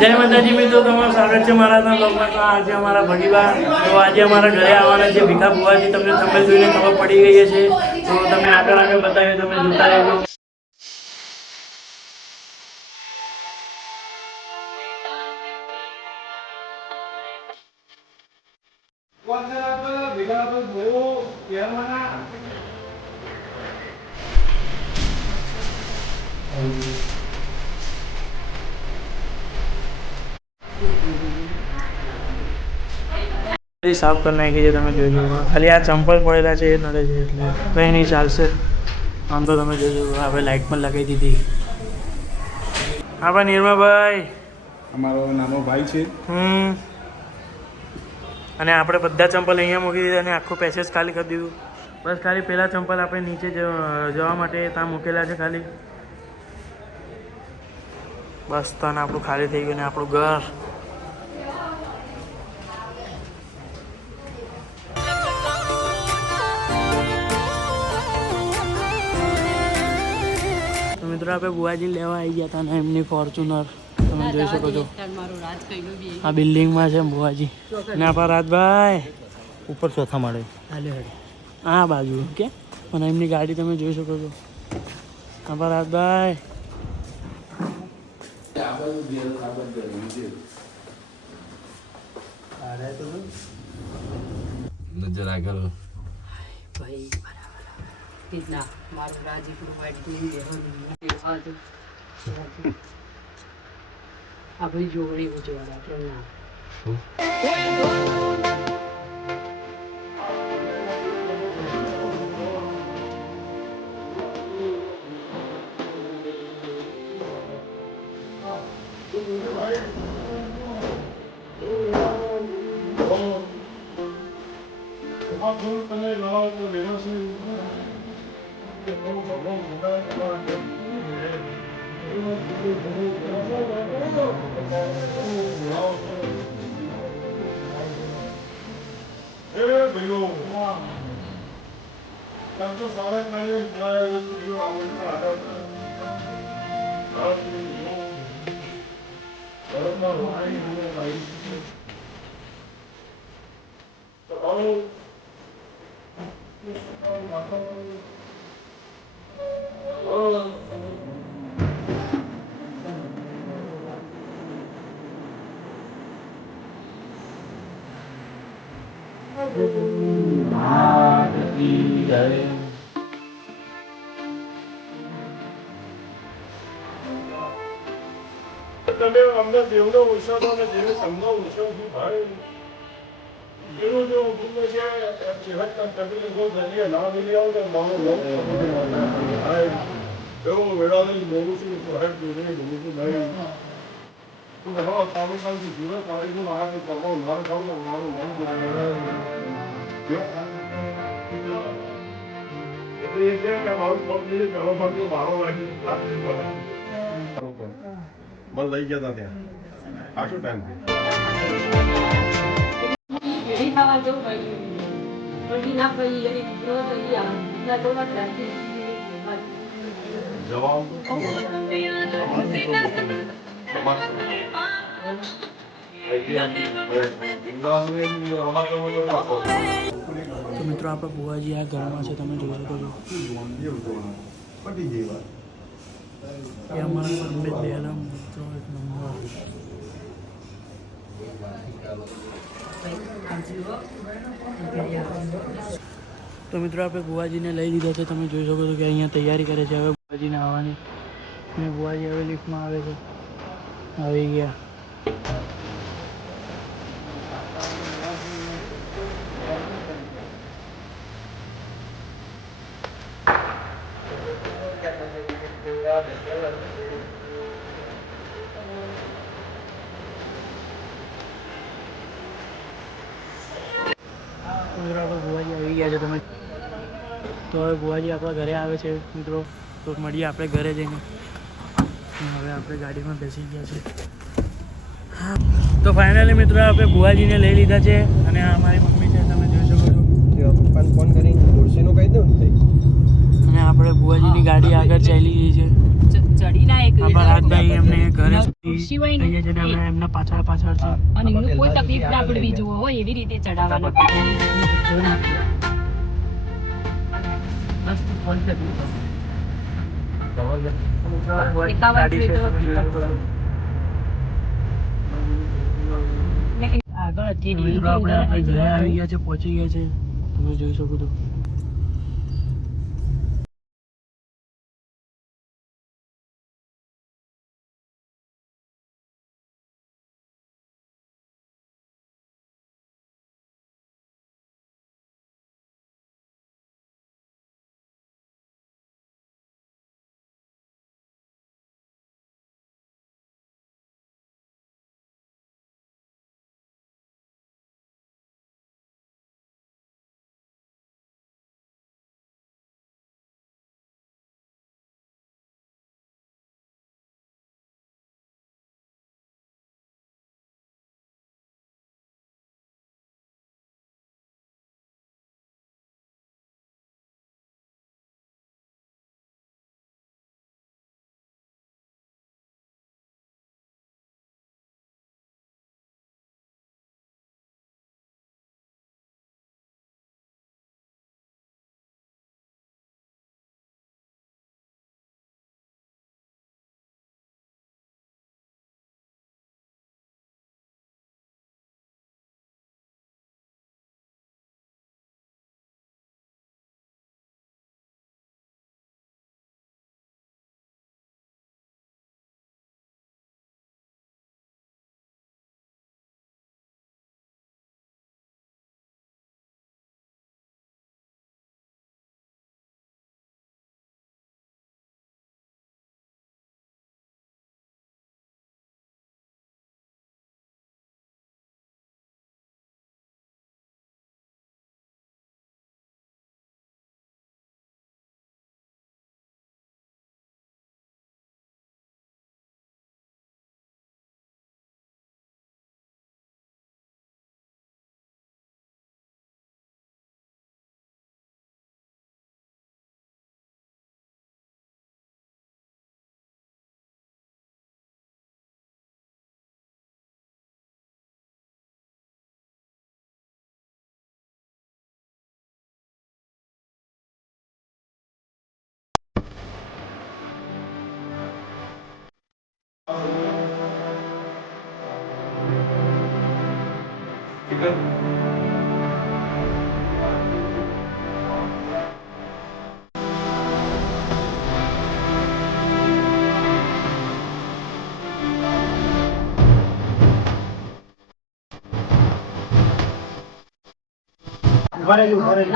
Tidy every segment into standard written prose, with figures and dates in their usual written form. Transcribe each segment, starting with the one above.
જય માતાજી મિત્રો, તમારું સ્વાગત છે મારા બ્લોગમાં. તો આજે અમારા ભગીબા તો આજે અમારા ઘરે આવવાના છે. ભીખા બુવાજી તમને થંબનેલ જોઈને ખબર પડી ગઈ છે. તો તમને આગળ બતાવ્યું, તમે જોતા રહેજો. સાફ કરી નાખી છે, તમે જોજો. ખાલી આ ચંપલ પડેલા છે એ નડે છે, એટલે કંઈ નહીં, ચાલશે. આમ તો તમે જોજો, આપણે લાઇટ પણ લગાવી દીધી. હા ભાઈ નિર્મળભાઈ, અમારો નાનો ભાઈ છે. અને આપણે બધા ચંપલ અહીંયા મૂકી દીધા અને આખું પેસેજ ખાલી કરી દીધું. બસ ખાલી પહેલાં ચંપલ આપણે નીચે જવા માટે ત્યાં મૂકેલા છે ખાલી. બસ તને આપણું ખાલી થઈ ગયું ને આપણું ઘર. મિત્રો આપણે બુવાજી લેવા આવી ગયા હતા ને એમની ફોર્ચ્યુનર તમે જોઈ શકો છો. આ બિલ્ડિંગમાં છે બુવાજી અને આપણા રાજભાઈ ઉપર ચોથા માળે આ બાજુ કે અને એમની ગાડી તમે જોઈ શકો છો. આપણા રાજભાઈ નજર આગળ ભાઈ કેટલા મારું રાજીપુર આ ભાઈ જોગણી ઉજવાના કેમ ના તમે અમને દેવનો ઉછળો અને દેવે સમજો ઉછળવું ભાઈ એનું જો હુકમ છે સેવક તબીલ ગો દરિયા ના મિલી આવો તો મારો લોક ભાઈ એવો વેળાની મોગું છું ભાઈ દુને મોગું નહીં તું હવે તારું કામ થી જીવન કાઢીનું આ કે કરો માર ખાવ મારું મન એટલે એ કે મારું પગની કરો પગ મારો લાગી મને લઈ ગયા હતા ત્યાં આટલો ટાઈમ તો મિત્રો આપણા બુવાજી આ ઘરમાં છે, તમે જોઈ શકો છો. એ અમારા અંબેદ બેલમ મિત્રો એક નંબર. તો મિત્રો આપણે બુવાજીને લઈ લીધા છે, તમે જોઈ શકો છો કે અહીંયા તૈયારી કરે છે હવે બુવાજીને આવવાની. અને બુવાજી હવે લિફ્ટમાં આવે છે, આવી ગયા. મિત્રો આપણે બુવાજી આવી ગયા છે, તમે તો હવે બુવાજી આપણા ઘરે આવે છે મિત્રો. તો મળીએ આપણે ઘરે જઈને. હવે આપણે ગાડીમાં બેસી ગયા છે. હા તો ફાઇનલી મિત્રો આપણે બુવાજીને લઈ લીધા છે અને આ અમારી મમ્મી છે, તમે જોઈ શકો છો. પપ્પાને ફોન કરી ખુરશીનું કહી દઉં અને આપણે બુવાજીની ગાડી આગળ ચાલી ગઈ છે. ચડી ના એક આપણા રાજભાઈ એમને ઘરે સુધી ખુરશી હોય ને અહીંયા જઈને અમે એમના પાછળ પાછળ છે. અને એમનું કોઈ તકલીફ ના પડવી જોઈએ હોય એવી રીતે ચડાવવાનું. મસ્ત concept છે. એકાવન ગાડી છે. આગળ હતી મિત્રો આપણે ઘરે આવી ગયા છે, પહોંચી ગયા છે, તમે જોઈ શકો છો.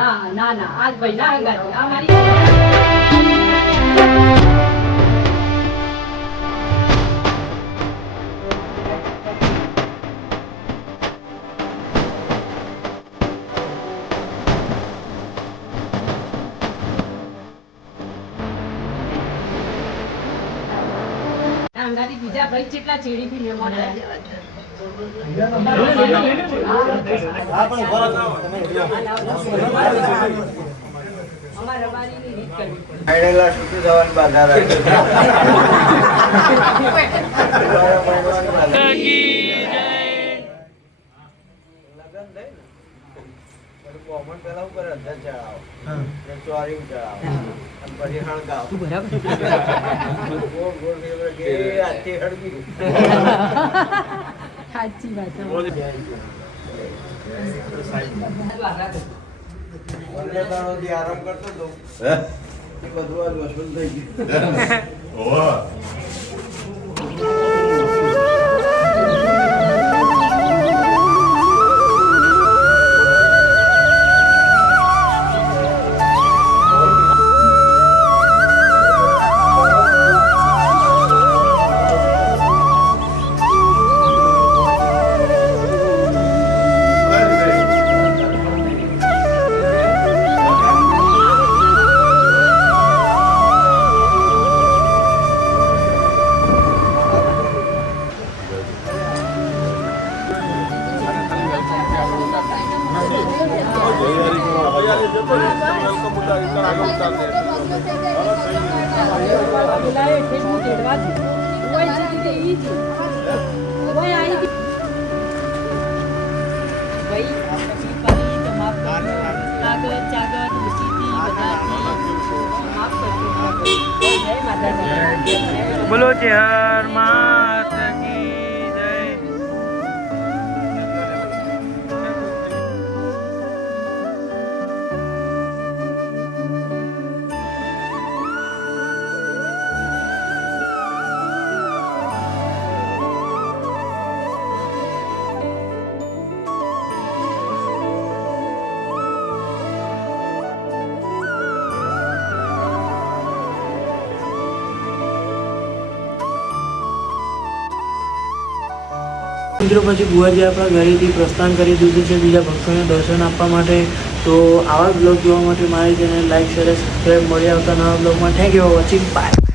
ના ના ના આજ ભાઈ ના હંગાતી આ મારી હંગાતી બીજા ભાઈ કેટલા ચેડીથી મહેમાન અમારા રબારીની રીત કરવી પડે. સાચી વાત છે. આરામ કરતો હતો બધું આજ વસૂલ થઈ ગયું. બોલાય એટલે હું તેડવા જ. કોઈ જતી ઈ જ. બોલો છે હર માતા કી જય. મિત્રો પછી બુઆજી આપણા ઘરેથી પ્રસ્થાન કરી દીધું છે બીજા ભક્તોને દર્શન આપવા માટે. તો આવા બ્લોગ જોવા માટે મારી ચેનલ લાઈક શેર સબસ્ક્રાઈબ. મળી આવતા નવા બ્લોગમાં. Thank you for watching. By.